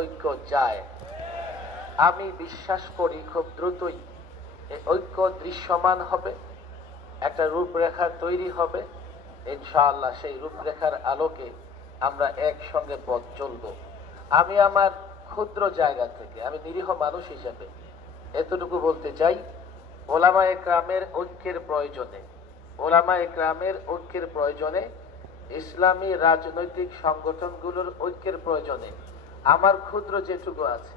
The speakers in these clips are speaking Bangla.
ঐক্য চায়। আমি বিশ্বাস করি খুব দ্রুতই এই ঐক্য দৃশ্যমান হবে, একটা রূপরেখা তৈরি হবে। ইনশাআল্লাহ সেই রূপরেখার আলোকে আমরা একসঙ্গে পথ চলব। আমি আমার ক্ষুদ্র জায়গা থেকে, আমি নিরীহ মানুষ হিসেবে এতটুকু বলতে চাই, ওলামায়ে কেরামের ঐক্যের প্রয়োজনে, ওলামায়ে কেরামের ঐক্যের প্রয়োজনে, ইসলামী রাজনৈতিক সংগঠনগুলোর ঐক্যের প্রয়োজনে আমার ক্ষুদ্র যেটুকু আছে,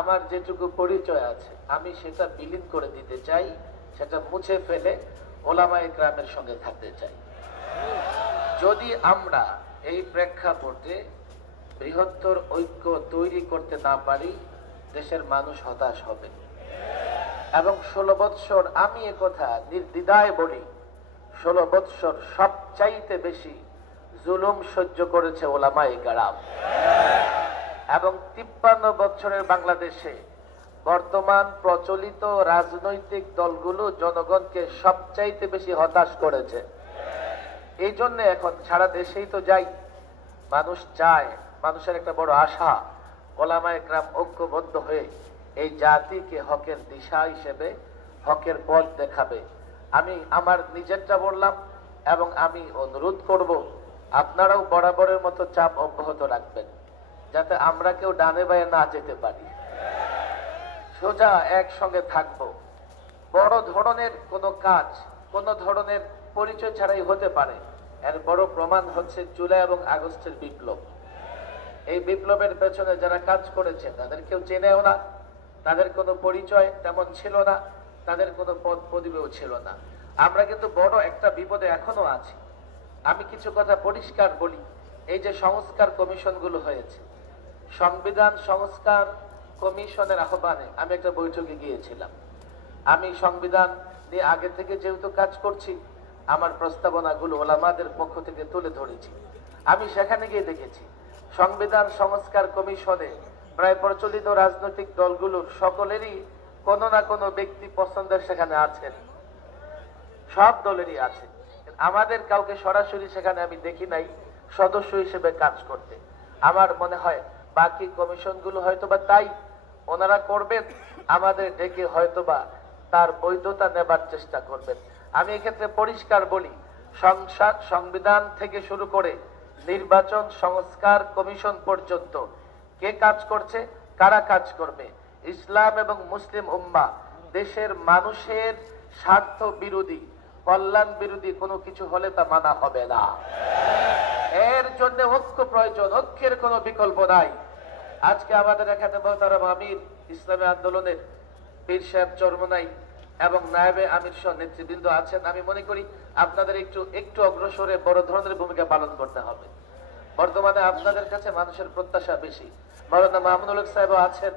আমার যেটুকু পরিচয় আছে, আমি সেটা বিলীন করে দিতে চাই, সেটা মুছে ফেলে ওলামায়ে কেরামের সঙ্গে থাকতে চাই। যদি আমরা এই প্রেক্ষাপটে বৃহত্তর ঐক্য তৈরি করতে না পারি, দেশের মানুষ হতাশ হবে। এবং 16 বৎসর, আমি একথা নির্দ্বিধায় বলি, 16 বৎসর সবচাইতে বেশি জুলুম সহ্য করেছে ওলামায়ে কেরাম। এবং 53 বছরের বাংলাদেশে বর্তমান প্রচলিত রাজনৈতিক দলগুলো জনগণকে সবচাইতে বেশি হতাশ করেছে। এই জন্য এখন সারা দেশেই তো যাই, মানুষ চায়, মানুষের একটা বড় আশা, ওলামায়ে কেরাম ঐক্যবদ্ধ হয়ে এই জাতিকে হকের দিশা হিসেবে হকের পথ দেখাবে। আমি আমার নিজেরটা বললাম এবং আমি অনুরোধ করব আপনারাও বরাবরের মতো চাপ অব্যাহত রাখবেন, যাতে আমরা কেউ ডানে বায়ে না যেতে পারি, সোজা একসঙ্গে থাকব। বড় ধরনের কোনো কাজ কোনো ধরনের পরিচয় ছাড়াই হতে পারে। এর বড় প্রমাণ হচ্ছে জুলাই এবং আগস্টের বিপ্লব। এই বিপ্লবের পেছনে যারা কাজ করেছে তাদের কেউ চেনেও না, তাদের কোনো পরিচয় তেমন ছিল না, তাদের কোনো পদ পদবিও ছিল না। আমরা কিন্তু বড় একটা বিপদে এখনো আছি। আমি কিছু কথা পরিষ্কার বলি, এই যে সংস্কার কমিশনগুলো হয়েছে, সংবিধান সংস্কার কমিশনের আহ্বানে আমি একটা বৈঠকে গিয়েছিলাম। আমি সংবিধান নিয়ে আগে থেকে যেহেতু কাজ করছি, আমার প্রস্তাবনাগুলো ওলামাদের পক্ষ থেকে তুলে ধরেছি। আমি সেখানে গিয়ে দেখেছি সংবিধান সংস্কার কমিশনে প্রায় প্রচলিত রাজনৈতিক দলগুলোর সকলেরই কোনো না কোনো ব্যক্তি পছন্দের সেখানে আছেন, সব দলেরই আছে। আমাদের কাউকে সরাসরি সেখানে আমি দেখি নাই সদস্য হিসেবে কাজ করতে। আমার মনে হয় বাকি কমিশনগুলো হয়তোবা তাই, ওনারা করবেন, আমাদের ডেকে হয়তোবা তার বৈধতা নেবার চেষ্টা করবেন। আমি এক্ষেত্রে পরিষ্কার বলি, সংবিধান থেকে শুরু করে নির্বাচন সংস্কার কমিশন পর্যন্ত কে কাজ করছে, কারা কাজ করবে, ইসলাম এবং মুসলিম উম্মাহ দেশের মানুষের স্বার্থ বিরোধী, কল্যাণ বিরোধী কোনো কিছু হলে তা মানা হবে না। এর জন্য ঐক্য প্রয়োজন, ঐক্যের কোনো বিকল্প নাই। আজকে আমাদের এখানে মোহতারাম আমির ইসলামী আন্দোলনের পীর সাহেব চরমনাই এবং নায়েবে আমির সহ নেতৃবৃন্দ আছেন। আমি মনে করি আপনাদের একটু অগ্রসরে বড় ধরনের ভূমিকা পালন করতে হবে। বর্তমানে আপনাদের কাছে মানুষের প্রত্যাশা বেশি। মাওলানা মামুনুল হক সাহেব আছেন,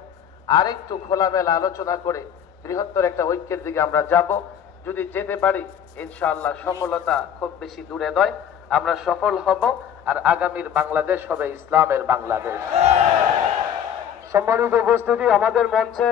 আরেকটু খোলামেলা আলোচনা করে বৃহত্তর একটা ঐক্যের দিকে আমরা যাব। যদি যেতে পারি ইনশাআল্লাহ সফলতা খুব বেশি দূরে নয়, আমরা সফল হব। আর আগামীর বাংলাদেশ হবে ইসলামের বাংলাদেশ। সম্মানিত উপস্থিতি, আমাদের মঞ্চে